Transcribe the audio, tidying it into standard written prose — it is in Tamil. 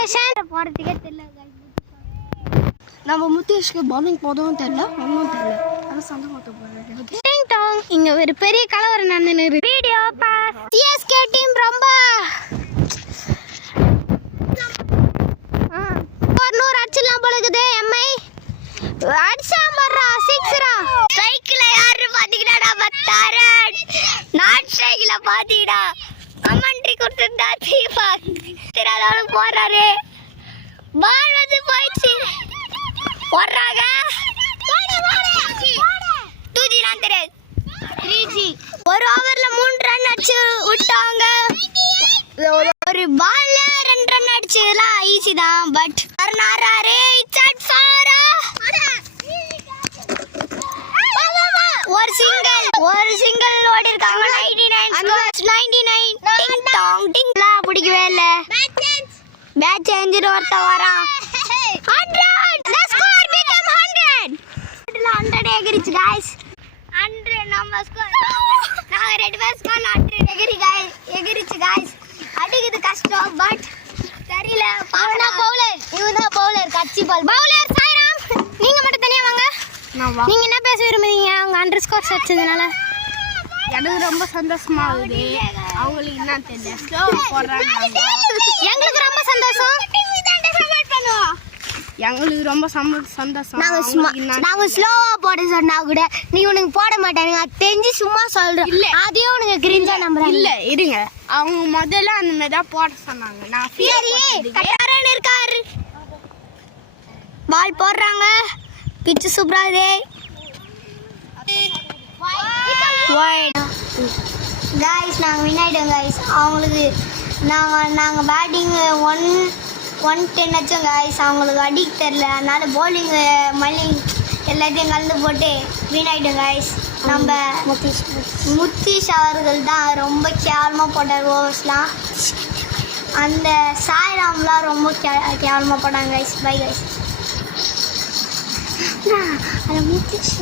கங்க்ராச்சுலேஷன். போகிறதுக்கே தெரியல நம்ம முத்தேஷ்க்கு பவுலிங் போதும் தெரியல ஒன்றும் தெரியல. ஆனால் சண்டை போட்டு போகிறேன். இங்கே ஒரு பெரிய கலவரம் நடந்து வீடியோ பாஸ். சிஎஸ்கே டீம் ரொம்ப 100 அடிச்சிடலாம் போலுக்குது. எம்ஐ அடிச்சா மர்றா 6ரா. ஸ்ட்ரைக்ல யாரு பாத்தீங்கடா பத்தாரன். நாட் ஸ்ட்ரைக்ல பாத்தீங்கடா கமெண்ட்ரி கொடுத்தா தீபா திராளால போறாரு. பால் வந்து போயிடுச்சு. போறாங்க 2G நான் தெரியாது 3G. ஒரு ஓவர்ல 3 ரன் அடிச்சு விட்டாங்க. ஒரு பால்ல 2 ரன் அடிச்சதுலாம் ஈஸி தான். பட் நாராரே இட்ஸ் ஃபாரா ஒரு சிங்கிள் ஓடி இருக்காங்க. 99 டிங் டாங் டிங்லாம் பிடிக்கவே இல்ல. பேட் சேஞ்ச் ஒருத்த வரான். 100 the score became 100. 100 எகிரிச்சு गाइस. 100 நம்ம ஸ்கோர். நாங்க ரெண்டு பேர் ஸ்கோர் 100 எகிரிச்சு गाइस. அடிக்குது கஷ்டம் பட் தெரியல. பாவனா பவுலர் இவனா பவுலர் கட்சி பால் பவுலர் சாய்ராம். நீங்க மட்டும் தனியா வாங்க. நீங்க என்ன பேச விரும்புறீங்க அவங்க அண்டர்ஸ்கோர் அடிச்சதுனால? எனக்கு ரொம்ப சந்தோஷமா இருக்குது. அவங்களுக்கு என்ன தெரியல ஸ்லோ போடுறாங்க. எங்களுக்கு ரொம்ப சந்தோஷம். எங்களுக்கு ரொம்ப சந்தோஷம். நாங்க ஸ்லோவா போட சொன்னா கூட நீ உனக்கு போட மாட்டாங்க அது தெரிஞ்சு சும்மா சொல்றேன். இல்ல அதையும் உனக்கு கிரிஞ்சா நம்புறேன். இல்ல இருங்க அவங்க முதல்ல அந்த மாதிரி தான் போட சொன்னாங்க. நான் கட்டாரன் இருக்காரு. பால் போடுறாங்க. பிச்சு சூப்பராதே. गाइस நாங்க வின் ஆயிட்டோம் गाइस. அவங்களுக்கு நாங்க பேட்டிங் 110 அடிச்சோம் गाइस. அவங்களுக்கு அடிக்க தெரியல அதனால bowling மல்லிங் எல்லாத்தையும் கலந்து போட்டு வின் ஆயிட்டோம் गाइस. நம்ம முத்தீஷ் அவர்கள் தான் ரொம்ப கேவலமா போட்டார் ஓவர்ஸ்லாம். அந்த சாய்ராம்லாம் ரொம்ப கேவலமா போட்டாங்க गाइस. By guys. முத்தீஷ்